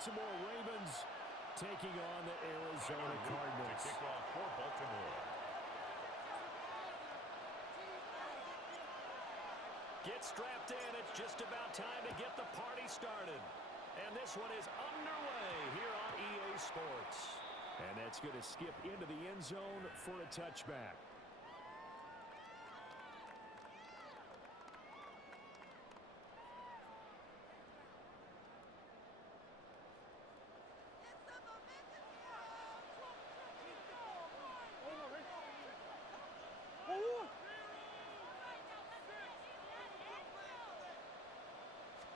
Baltimore Ravens taking on the Arizona Cardinals. Kickoff for Baltimore. Get strapped in. It's just about time to get the party started. And this one is underway here on EA Sports. And that's going to skip into the end zone for a touchback.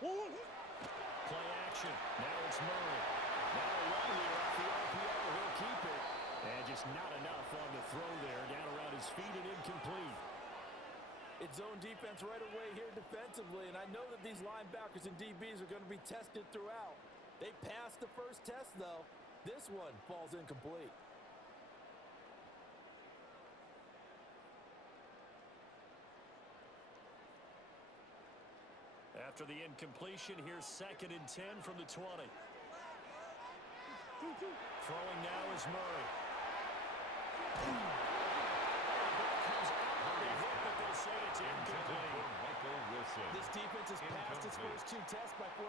Play action. Now it's Murray. Now a run here off the RPO. He'll keep it. And just not enough on the throw there. Down around his feet and incomplete. It's zone defense right away here defensively, and I know that these linebackers and DBs are going to be tested throughout. They passed the first test, though. This one falls incomplete. After the incompletion, here's 2nd and 10 from the 20. Throwing now is Murray. Comes out on the hit, but they say it's incomplete. Michael Wilson. This defense has passed its first 2 tests by 4.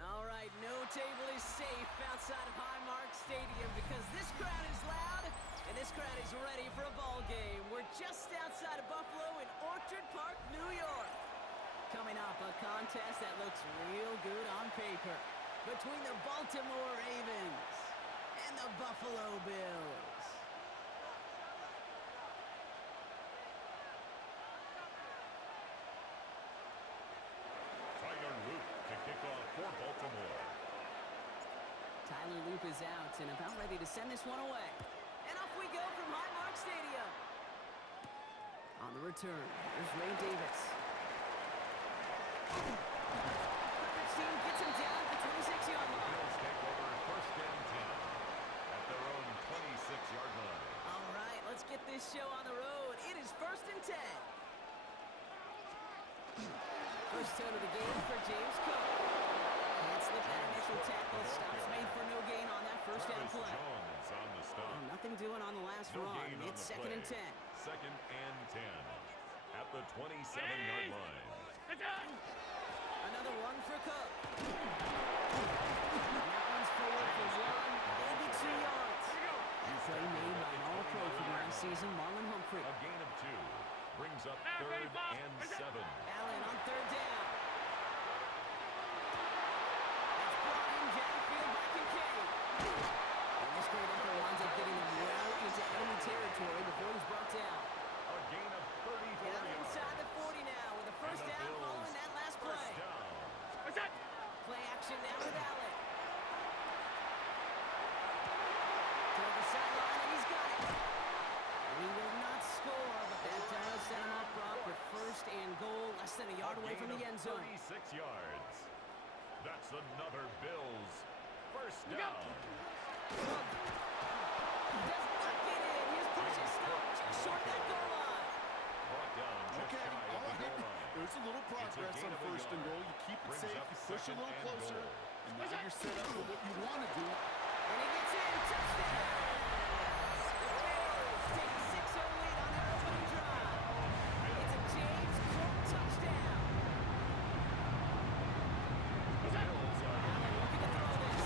All right, no table is safe outside of Highmark Stadium because this crowd is loud and this crowd is ready for a ball game. We're just outside of Buffalo in Orchard Park, New York. Coming up, a contest that looks real good on paper between the Baltimore Ravens and the Buffalo Bills. For Baltimore. Tyler Loop is out and about ready to send this one away. And off we go from Highmark Stadium. On the return, here's Ray Davis. Coverage team gets him down at the 26-yard line. Bills take over 1st and 10 at their own 26-yard line. All right, let's get this show on the road. It is 1st and 10. First turn of the game for James Cook. Can't slip that initial tackle. Stops made for no gain on that first down play. Jones on the stop. Nothing doing on the last run. It's 2nd and 10. 2nd and 10 at the 27-yard line. Another one for Cook. And that one's forward for 1, maybe 2 yards. Play made by an All-Pro from last season, Marlon Humphrey. A gain of 2 brings up 3rd and 7. Allen on 3rd down. It's brought in downfield by Kincaid. And this great effort winds up getting him well into enemy territory before he's brought down. A gain of 34 Down yards. inside the 40 now with the first down following that last play. Play action now with Allen. Toward the sideline, and he's got it. He will not score, but that does set him up for 1st and goal, less than a yard away from the end zone. 36 yards. That's another Bills 1st down. Cook does not get in. His push is stopped just short that goal line. Brought down just shy of the goal line. There's a little progress on 1st and goal. You keep it safe, you push a little closer, and now you're set up for what you want to do. And he gets in. Touchdown. The Bills take a 6-0 lead on their opening drive. It's a James Cook touchdown. Allen looking to throw this.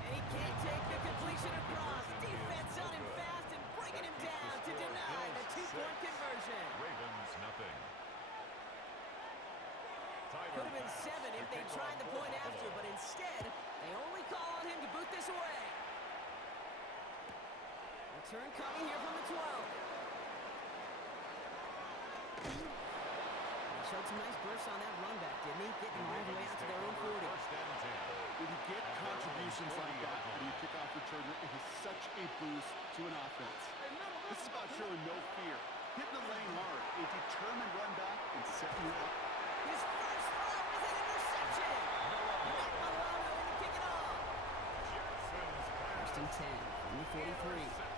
And he can't take the completion across. Defense on him fast and bringing him down to deny the 2-point conversion. Ravens nothing. Could have been 7 if they tried the point after, but instead, they only call on him to boot this away. Return coming here from the 12. He showed some nice bursts on that run back, didn't he? Getting them all the way out to their own 40. When you get contributions like that from your kickoff returner, it is such a boost to an offense. This is about showing no fear, hitting the lane hard, a determined run back, and setting you up. His first throw is an interception. Nick Milano in to kick it off. First and 10 from the 43.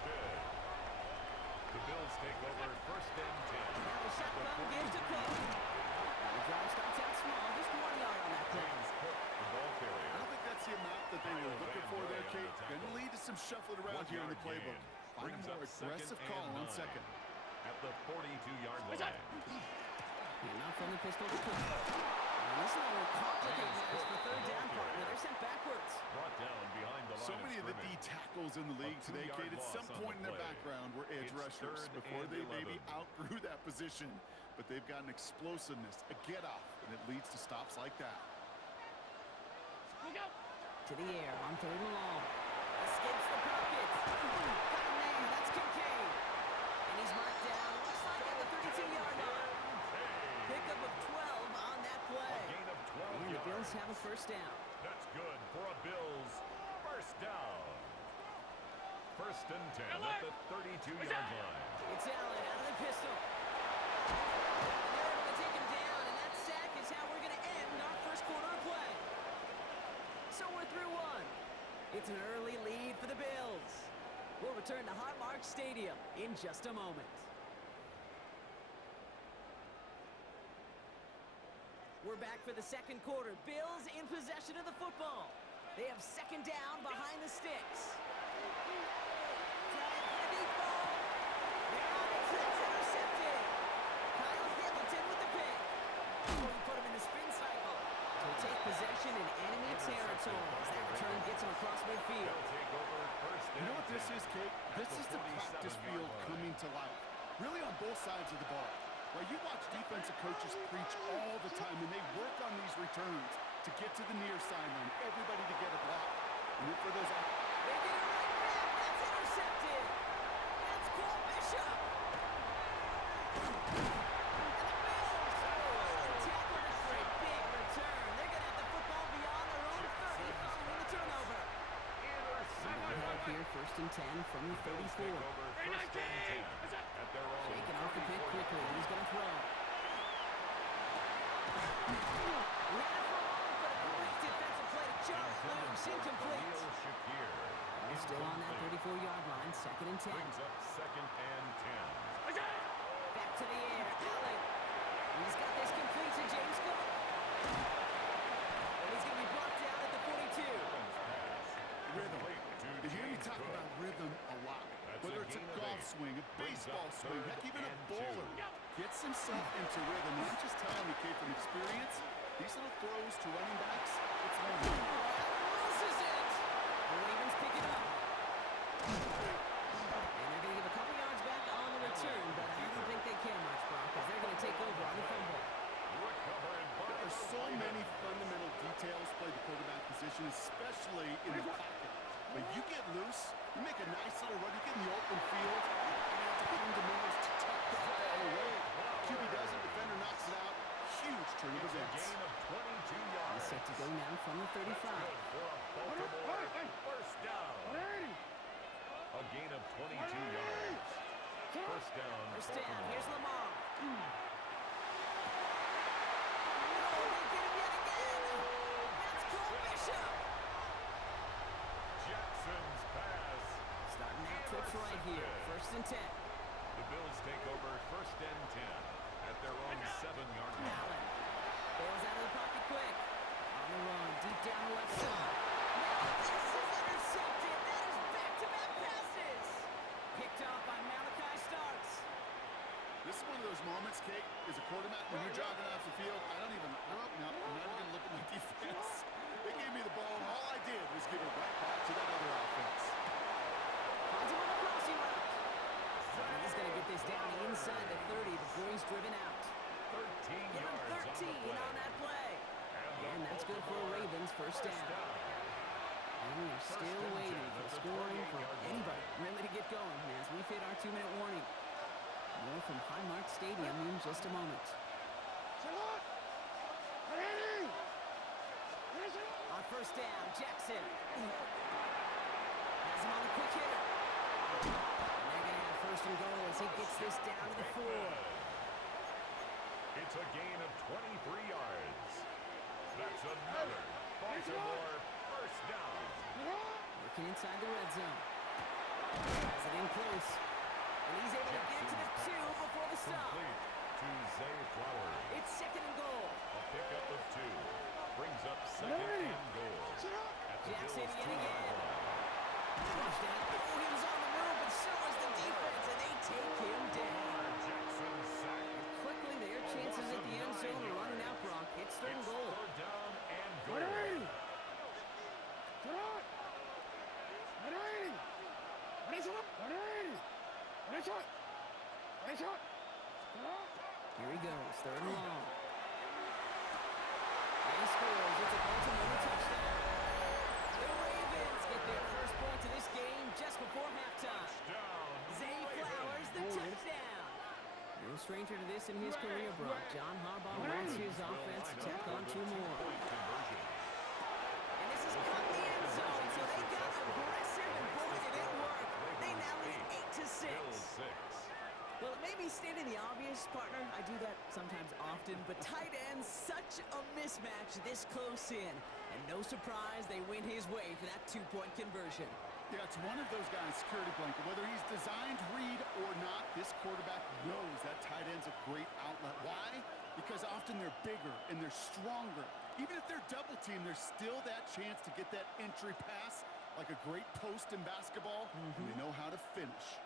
The Bills take over first and 10. Now the shotgun gives to Cook. Now the drive starts out small, just 1 yard on that play. The ball carrier. I don't think that's the amount that they were looking for there, Kate. Going to lead to some shuffling around here in the playbook. Find a more aggressive call on second. At the 42-yard line. And off from the pistol to Cook. And this is will complicate matters for third down partner. They're sent backwards. Brought down behind the line. So many of the D tackles in the league today, Kate, at some point in their background were edge rushers before they maybe outgrew that position. But they've got an explosiveness, a get-off, and it leads to stops like that. To the air on third and long. Escapes the pocket. Got a man. That's Kincaid. And he's marked down. Looks like at the 32-yard line. Pickup of 12 on that play. Gain of 12 And the Bills have a first down. That's good for a Bills first down. First and 10 at the 32-yard line. It's Allen out of the pistol. And they're able to take him down, and that sack is how we're going to end our first quarter of play. So we're through one. It's an early lead for the Bills. We'll return to Highmark Stadium in just a moment. We're back for the second quarter. Bills in possession of the football. They have second down behind the sticks. Trying for the deep ball. They're on it. That's intercepted. Kyle Hamilton with the pick. Oh, he put him in the spin cycle. So take possession in enemy territory as that return gets him across midfield. They'll take over first You and know what this 10 is, Kate? This at is the practice 47-yard field line. coming to life. Really on both sides of the ball. While you watch defensive coaches preach all the time, and they work on these returns to get to the near sideline, everybody to get a block. And look for those. They get it right back. That's intercepted. That's Cole Bishop. And the Bills finally tackled it for a big return. They're going to have the football beyond their own 30 following the turnover. Ball here, first and 10 from the 34. Take over first and 10 at their own Shaking off the pick quickly, and he's going to throw. Ran it for a moment, but a great defensive play to Charles Lewis, incomplete. Ball still on that 34-yard line, second and 10. Brings up second and 10. Back to the air, Allen. He's got this complete to James Cook. And he's going to be brought down at the 42. Rhythm. You hear me talk about rhythm a lot. Whether it's a golf swing, a baseball swing, heck, even a bowler gets himself into rhythm. And I'm just telling you, Kate, from experience, these little throws to running backs, it's learning. Loses it. The Ravens pick it up. And they're going to give a couple yards back on the return, but I don't think they care much, Brock, because they're going to take over on the fumble. There are so many fundamental details play the quarterback position, especially in the pocket. When you get loose, you make a nice little run, you get in the open field, and it's fundamentals to tuck that ball away. QB does it, defender knocks it out. Huge turn of events. Gain of 22 yards. He's set to go now from the 35. For a Baltimore first down. A gain of 22 yards. First down. First down, Baltimore. here's Lamar. Oh, they get him yet again. That's Cole Bishop. Jackson's pass. Starting that trips right here, first and 10. The Bills take over first and 10 at their own 7-yard line. Allen bails out of the pocket quick. On the run, deep down the left side. Now this is intercepted. That is back-to-back passes. Picked off by Malachi Starks. This is one of those moments, Kate, as a quarterback, when you're jogging off the field, I'm not even going to look at my defense. They gave me the ball, and all I did was give it right back to that other offense. Finds him on the crossing route. And he's going to get this down inside the 30 before he's driven out. 13 Give him yards 13 on that play. And that's good for a Ravens first down. And we're still waiting for the scoring for anybody really to get going as just a moment. On first down, Jackson. Has him on the quick hitter. And they're going to have first and goal as he gets this down to the 4. It's a gain of 23 yards. That's another Baltimore first down. Working inside the red zone. Has it in close. And he's able to get to the 2 before the stop. Complete to Zay Flowers. It's second and goal. A pickup of 2. Brings up second and goal. At the Jackson Bills' yet 2-yard again. line. Pushed out. Oh, he was on the move, but so was the defense, and they take him down. Jackson sacked. Quickly, their chances at the end zone are running out, Brock. It's third and goal. Third down and goal. Here he goes, third and long. And he scores. It's a Baltimore touchdown. The Ravens get their first point of this game just before halftime. Zay Flowers, the touchdown. No stranger to this in his career, Brock. John Harbaugh wants his offense to tack on 2 more. And this is caught in the end zone, so they got aggressive, and boy, did it work. They now lead 8-6. Well, it may be stating the obvious, partner. I do that sometimes often, but tight ends, such a mismatch this close in. And no surprise, they win his way for that 2-point conversion. Yeah, it's one of those guys, security blanket. Whether he's designed read or not, this quarterback knows that tight end's a great outlet. Why? Because often they're bigger and they're stronger. Even if they're double teamed, there's still that chance to get that entry pass, like a great post in basketball, and they know how to finish.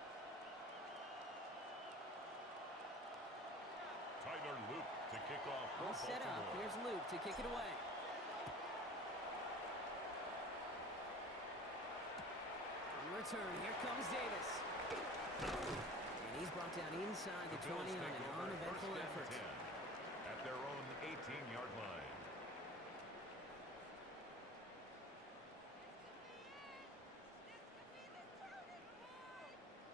Tyler Luke to kick off for All set up. Baltimore. Here's Luke to kick it away. On the return, here comes Davis. And he's brought down inside the 20 on an uneventful effort. At their own 18-yard line.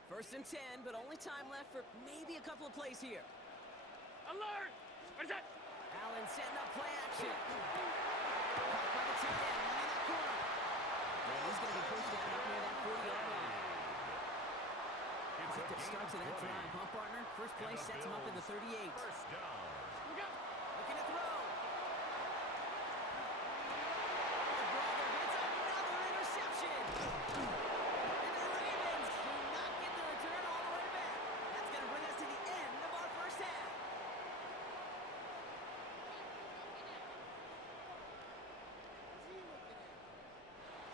First and 10, but only time left for maybe a couple of plays here. Alert! What is that? Allen setting up play action. Caught by the tight end, running that corner. And he's going to be pushed down up near that 40-yard line. It's a Good start to that 20. drive, huh, partner? First play And the sets him up at the 38. First down. Look out! Looking to throw. Oh, brother, it's another interception. And the Ravens do not get the return all the way back. That's going to bring us to the end of our first half.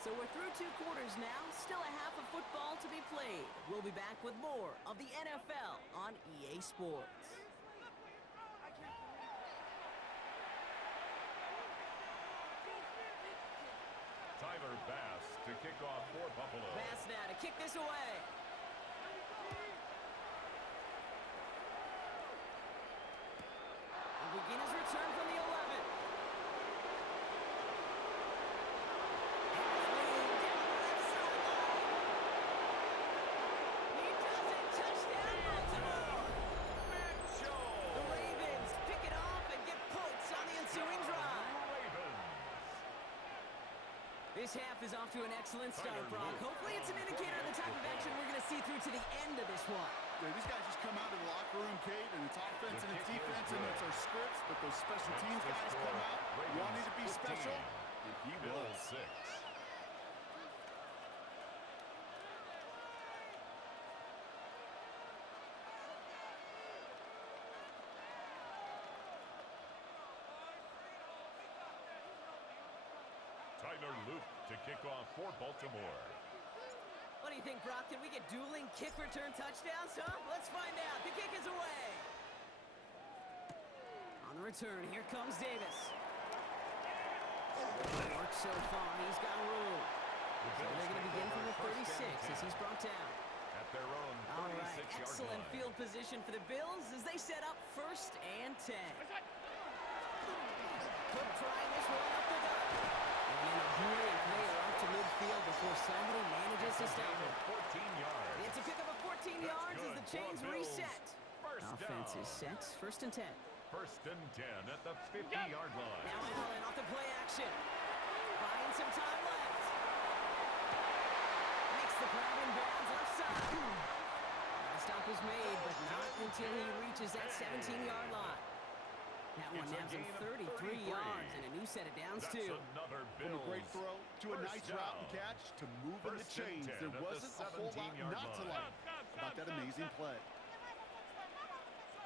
So we're through 2 quarters now, still a half of football to be played. We'll be back with more of the NFL on EA Sports. Tyler Bass to kick off for Buffalo. Bass now to kick this away. He'll begin his return from the 11. He does it. Touchdown, Baltimore. The Ravens pick it off and get points on the ensuing drive. This half is off to an excellent start, Brock. Hopefully it's an indicator of the type of action we're going to see through to the end of this one. Yeah, these guys just come out of the locker room, Kate, and it's offense and it's defense and it's our scripts, but those special teams guys come out wanting to be special, and he Bills was. 6. Tyler Luke to kick off for Baltimore. What do you think, Brock? Can we get dueling kick return touchdowns, huh? Let's find out. The kick is away. On the return, here comes Davis. Works so far, he's got room. So they're going to begin from the 36 as he's brought down. At their own All right, 36-yard excellent line. field position for the Bills as they set up first and 10. Cook trying this one up the gut. And then a brilliant player out to midfield before somebody manages to stop him. 14 yards. It's a pick up of 14 yards as the chains reset. First Offense is set. 1st and 10. 1st and 10 at the 50-yard line. Now Allen off the play action. Buying some time left. Makes the grab in bounds left side. The stop was made, but not until he reaches that 17-yard line. That one nabs him 33 yards and a new set of downs, too. Another From a great Bills. throw to a nice route and catch to moving the 1st and chains. 10 There at the wasn't a whole lot 17-yard not to line. like about that amazing play.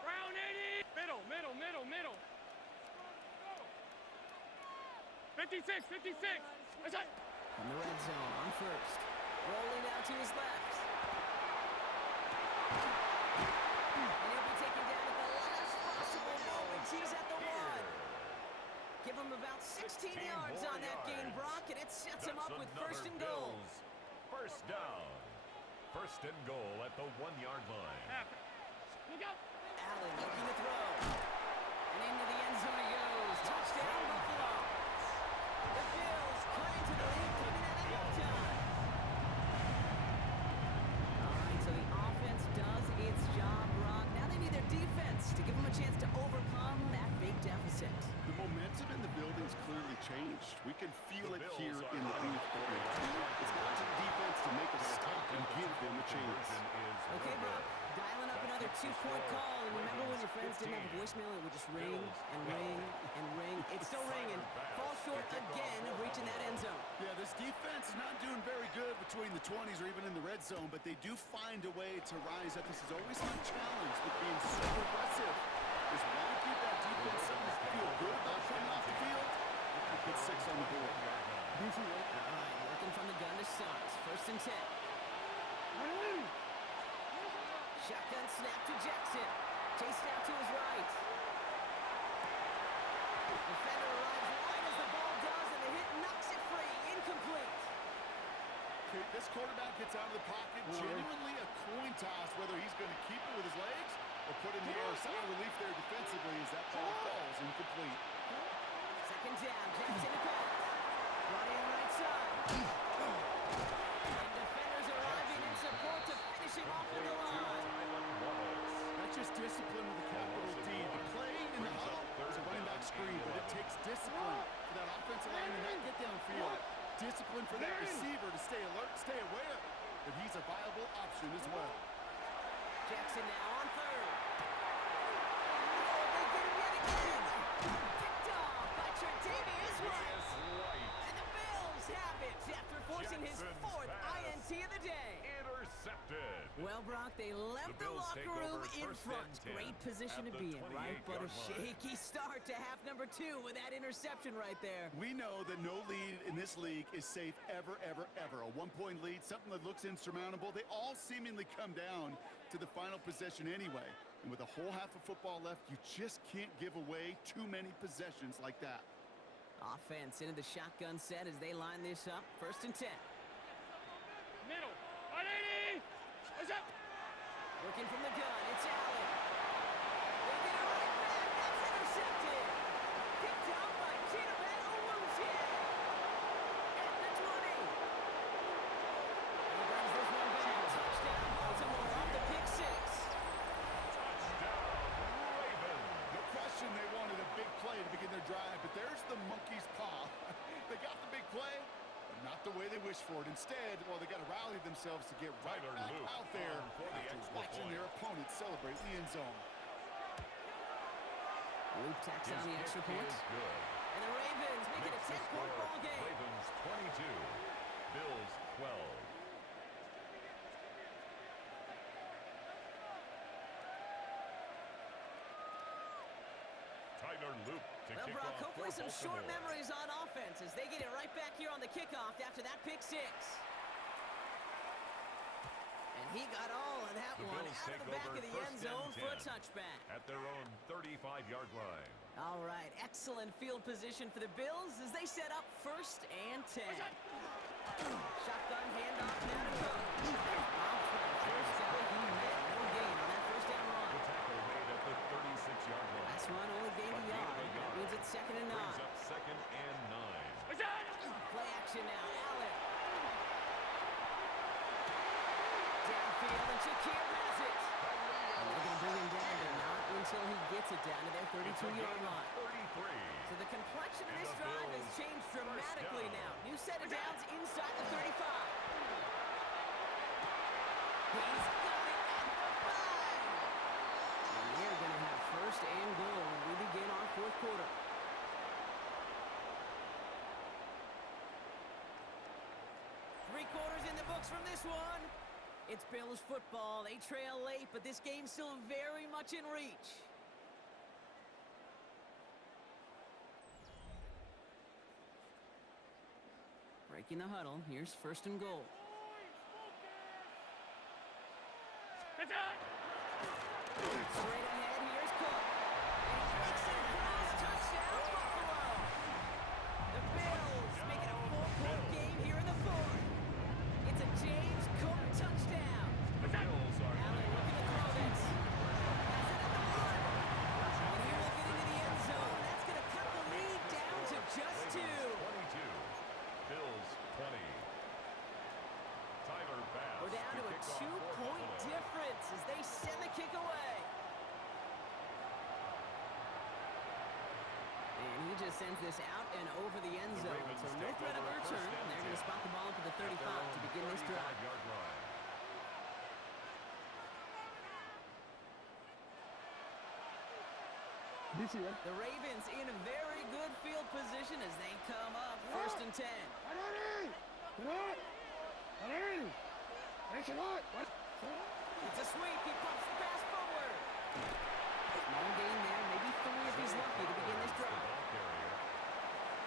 Brown 80. Middle, middle, middle, middle. 56, 56. That's it. From the red zone on 1st. Rolling out to his left. And he'll be taken down at the last possible moment. He's at the 1. Give him about 16 yards on that gain, Brock, and it sets him up with 1st and goal. First down. 1st and goal at the 1-yard line. Look out. Allen looking to throw. And into the end zone he goes. Touchdown, Buffalo. The Bills cut into the lead coming out of halftime. All right, so the offense does its job, Brock. Now they need their defense to give them a chance to overcome that big deficit. The momentum in the building's clearly changed. We can feel it here in the booth. But your team, it's got to the defense to make a stop and give them a chance. Okay, Brock, dialing up another 2-point call. And remember when your friends didn't have a voicemail, it would just ring and ring and ring. It's still ringing. Fall short again of reaching that end zone. Yeah, this defense is not doing very good between the 20s or even in the red zone, but they do find a way to rise up. This is always my challenge with being so aggressive. Is why keep that defense something to feel good about coming off the field. Get 6 on the board. All right, working from the gun to Suggs. 1st and 10. Shotgun snap to Jackson. Chased out to his right. Defender arrives right as the ball does, and the hit knocks it free. Incomplete. Okay, this quarterback gets out of the pocket. Genuinely a coin toss whether he's going to keep it with his legs or put it in the air. Sign of relief there defensively as that ball falls incomplete. 2nd down. Jackson to pass. Brought in right side. And defenders arriving in support to finish him off on the line. That's just discipline with a capital D. The play in the huddle is a running back screen, but it takes discipline for that offensive line to not get downfield. Discipline for that receiver to stay alert, stay aware that he's a viable option as well. Jackson now on 3rd. Oh, they get him yet again. Picked off by Tre'Davious White. And the Bills have it after forcing his 4th INT of the day. Intercepted. Well, Brock, they left the Bills locker take room over in 1st front. and 10 Great position at to the be in, right? But a 28-yard line. shaky start to half number 2 with that interception right there. We know that no lead in this league is safe ever, ever, ever. A 1-point lead, something that looks insurmountable. They all seemingly come down to the final possession anyway. And with a whole half of football left, you just can't give away too many possessions like that. Offense into the shotgun set as they line this up. 1st and 10. Middle. 180. What's up? Working from the gun, it's Allen. They get it right back. That's intercepted. Picked out by Chidobe Awuzie. At the 20. He brings this one back. Touchdown, Baltimore off the pick 6. Touchdown, Ravens. No question they wanted a big play to begin their drive, but there's the monkey's paw. They got the big play, but not the way they wished for it. Instead, well, they got to rally themselves to get right Tyler back Luke out there on for the after extra watching point. their opponent celebrate in the end zone. Luke tacks His on the extra kick point. is good. And the Ravens make it a Makes the 10-point score ball game. Ravens 22, Bills 12. Tyler Luke to Well, kick Brock, off hopefully for some short Baltimore. memories on offense as they get it right back here on the kickoff after that pick 6. And he got all of that The one Bills out of take the back over of the end 1st and zone for a 10 touchback. at their own 35-yard line. All right, excellent field position for the Bills as they set up 1st and 10. Shotgun handoff now to Cook. First down, he met no gain on that 1st down run. The tackle made at the 36-yard line. Last run only gained a yard. That means it's 2nd and 9. Brings up 2nd and 9. What's that? Play action now, Allen. Downfield, and Shakir has it. And they're going to bring him down to not until he gets it down to their It's a 32-yard gain of line. 33. So the complexion of And this the drive has Bills changed first dramatically down. now. New set of downs inside the 35. He's got it at the 5. And we're going to have first and goal when we begin our fourth quarter. Three quarters in the books from this one. It's Bills football. They trail late, but this game's still very much in reach. Breaking the huddle. Here's first and goal. It's out. Straight ahead, here's Cook. And he makes it across. Touchdown, Buffalo. The Bills make it a 4-point game here in the fourth. It's a James Cook touchdown. The Bills are Allen looking to throw this. Has it at the 1. And he will get into the end zone. That's going to cut the lead down to just 2. 22. Bills 20. Tyler Bass. We're down to a kick off for 2-point Buffalo. difference as they send the kick away. And he just sends this out and over the end The zone. Ravens So no take threat of over a first return. and They're going to 10. spot the ball up at the At their 35 to own begin this drive. 35-yard line. The Ravens in a very good field position as they come up first and 10. It's a sweep. He pumps the pass forward. Small gain there, maybe 3 if he's lucky to begin this The drive. ball carrier.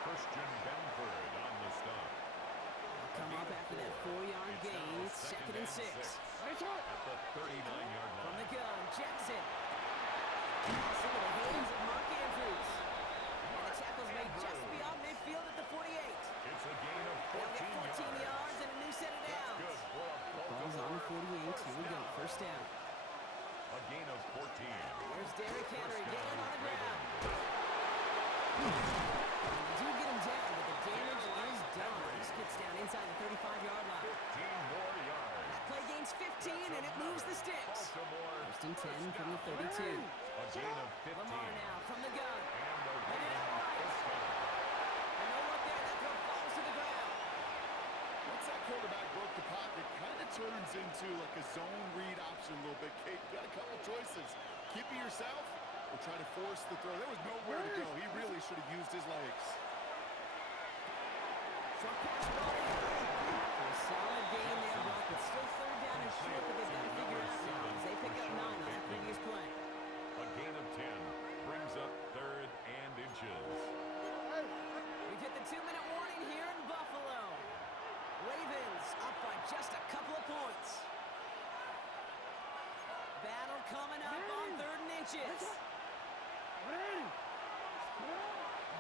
Christian Benford on the stop. Come up after that 4-yard It's gain. now It's second and 6. At the 39-yard From line. the gun, Jackson. Pass into the hands of Mark Andrews. And the tackle's made just beyond midfield at the 48. It's a gain of They'll 14 get 14 yards. yards and a new set of Good downs. for a Ball's on the 48. Here we go. First down. A gain of 14. There's Derrick Henry First getting down, on the ground. Ravens. They do get him down, but the damage is done. This gets down inside the 35-yard line. 15 more yards. That play gains 15, and it moves the sticks. Baltimore. First and 10 from the 32. A gain of 15. Lamar now from the gun. And the And Ravens out first down. And no look there. That throw falls to the ground. Once that quarterback broke the pocket, kind of turns into like a zone read option a little bit. Kate, you got a couple choices. Keep it yourself or try to force the throw. There was nowhere to go. He really should have used his legs. Short pass ball in. For a solid gain there, Brock, but still third down and short that they've got to figure out now as they pick up 9 on that previous play. A gain of 10 brings up third and inches. We've hit the 2-minute warning here in Buffalo. Ravens up by just a couple of points. Battle coming up on third and inches.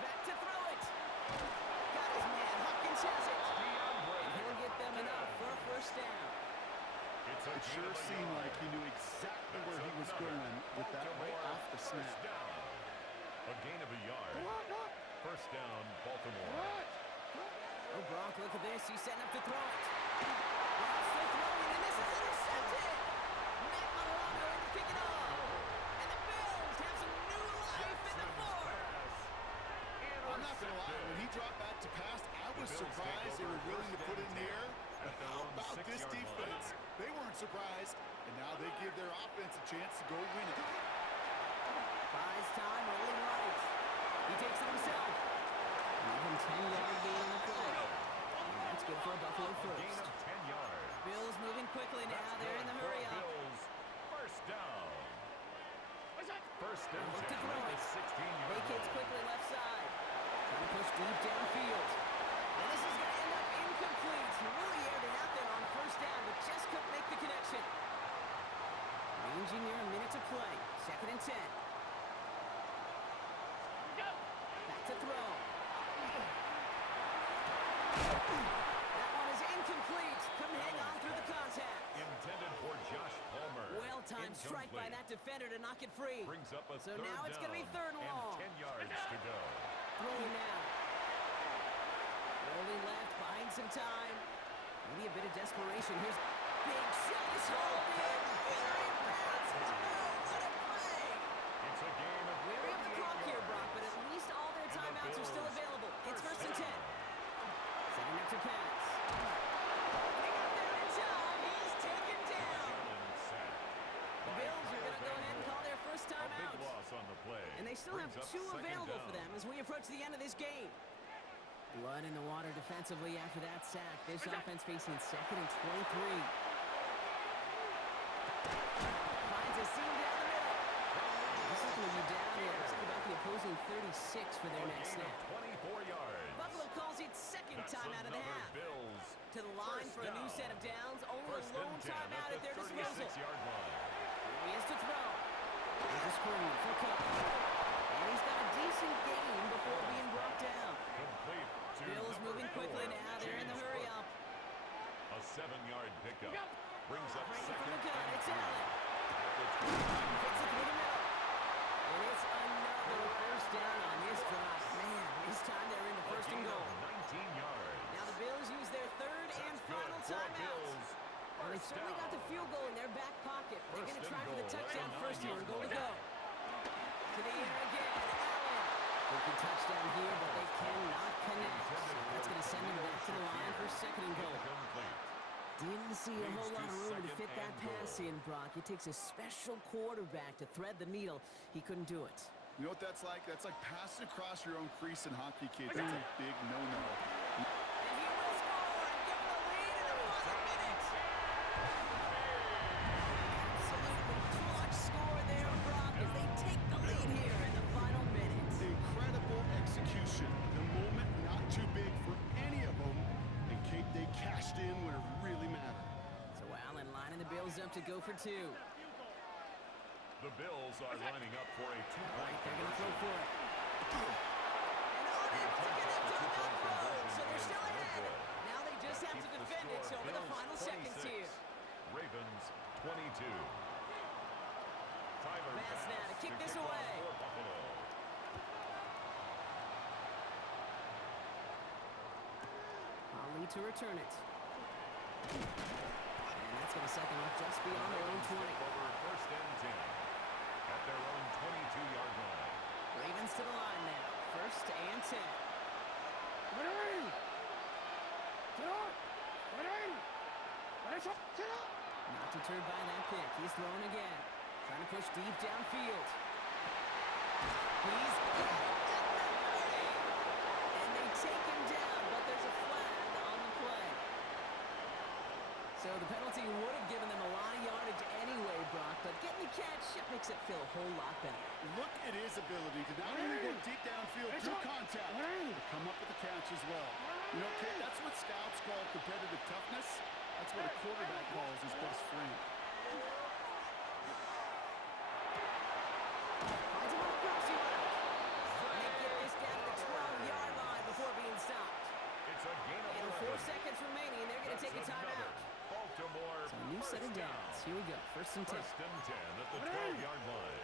Back to throw it. Got his man. Hopkins has it. And he'll get them enough for a first down. It's a It gain sure of a seemed yard. like he knew exactly where he was Another going with that right Baltimore off the first snap. down. A gain of a yard. First down, Baltimore. Oh, Brock, look at this. He's setting up to throw it. Brock's still throwing, and this is intercepted. Matt Milano in to pick it up. And the Bills have some new life in the fourth. I'm not going to lie. When he dropped back to pass, I was surprised they were willing to put it in the air. But how about this defense? They weren't surprised, and now they give their offense a chance to go win it. Buys time, rolling right. He takes it himself. Even 10-yard gain on the play. And that's good for a Buffalo A gain first. of 10 yards. Bills moving quickly now. That's They're in the good for hurry up. Bills. First down. First and Look to 10 throw at the it. 16-yard Vacates line. quickly left side. Trying to push deep downfield. And this is going to end up incomplete. He really aired it out there on first down, but just couldn't make the connection. Ranging near a minute to play. Second and 10. Back to throw. That one is incomplete. Couldn't hang on through the contact. Intended for Josh Palmer. Well-timed strike by Incomplete. that defender to knock it free. Brings up a So third now it's going to be down third and long. 10 yards to go. Throwing now. Rolling left, buying some time. Maybe a bit of desperation. Here's big shot. Is hauled in. Very fast. Oh, what a play. It's a two Second available down. for them as we approach the end of this game. Blood in the water defensively after that sack. This offense facing 2nd and 23. Finds a seam down the middle. This is going to be down here. Looks like about the opposing 36 for their A next gain snap. of 24 yards. Buffalo calls it second That's time out of the another half. Bills. To the line First for a new down. set of downs. Only First a lone and 10 timeout at at their the disposal. 36-yard line. He is to throw. There's a screen for Cook. And he's got a decent gain before being brought down. Complete to Bills number moving quickly 4, now. They're in the James hurry Cook. up. A 7-yard pickup. Brings up Brady second from the gun. and It's 3. Allen. At the 20. Fits it through the middle. And it's another first down on this drive. Man, this time they're into A first and gain of goal. 19 yards. Now the Bills use their third and That's final good for timeout. Bills. Well, they've First certainly got the down. field goal in their back pocket. They're First going to and try for the goal. touchdown That's a first here and goal to go. 9-yard To the air again, Allen. They can touchdown here, but they cannot connect. So that's going to send them back to the line for second and goal. Incomplete. Didn't see a whole Moves lot to of room to second fit that and pass goal. in, Brock. It takes a special quarterback to thread the needle. He couldn't do it. You know what that's like? That's like passing across your own crease in hockey, kids. That's a big no-no. And he will score and give them the lead in the final minute. Absolutely clutch score there, Brock, as they take the lead here in the final minute. Incredible execution. The moment not too big for any of them. And Kate, they cashed in when it really mattered. So Allen lining the Bills up to go for two. The Bills are lining up for a All two-point right, they're going to throw conversion. for it. And unable to connect on that throw, so they're still ahead. Now they just have to defend it over the final seconds here. Ravens 22. Tyler Bass now to kick this off away. for Buffalo. Ali to return it. And that's going to set them up just beyond their own 20. Over first and 10 at their own 22-yard line. Ravens to the line now. First and 10. Not deterred by that pick. He's throwing again. Trying to push deep downfield. He's got it at the 30. And they take him down, but there's a flag on the play. So the penalty would have given them a lot of yardage anyway, Brock, but getting the catch makes it feel a whole lot better. Look at his ability to not only go deep downfield through contact, but come up with the catch as well. You know, Kate, that's what scouts call competitive toughness. That's what a quarterback calls his best friend. Finds him on the crossing route. And they get this down to the 12-yard line before being stopped. It's a gain of And 11. 4 seconds remaining, they're going to take a That's timeout. another Baltimore So a new set of first down. downs. Here we go. First and 10. First and 10 at the 12-yard line.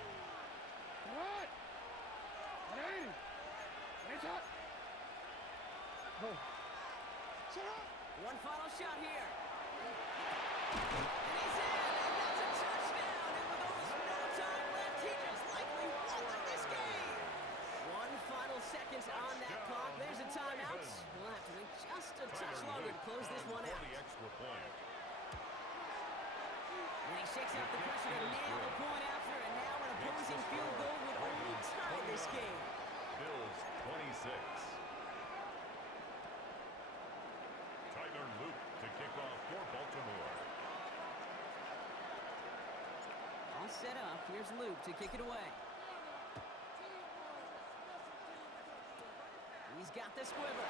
One final shot here. And he's in, and that's a touchdown. And with almost no time left, he just likely won this game. One final seconds on that clock. There's a timeout. We'll have to wait just a touch longer to close this one For out. the extra point. And he shakes out the pressure to nail the point after, and now an opposing field goal would only tie this game. Bills 26. Tyler Luke to kick off for Baltimore. All set up. Here's Luke to kick it away. He's got the squiver.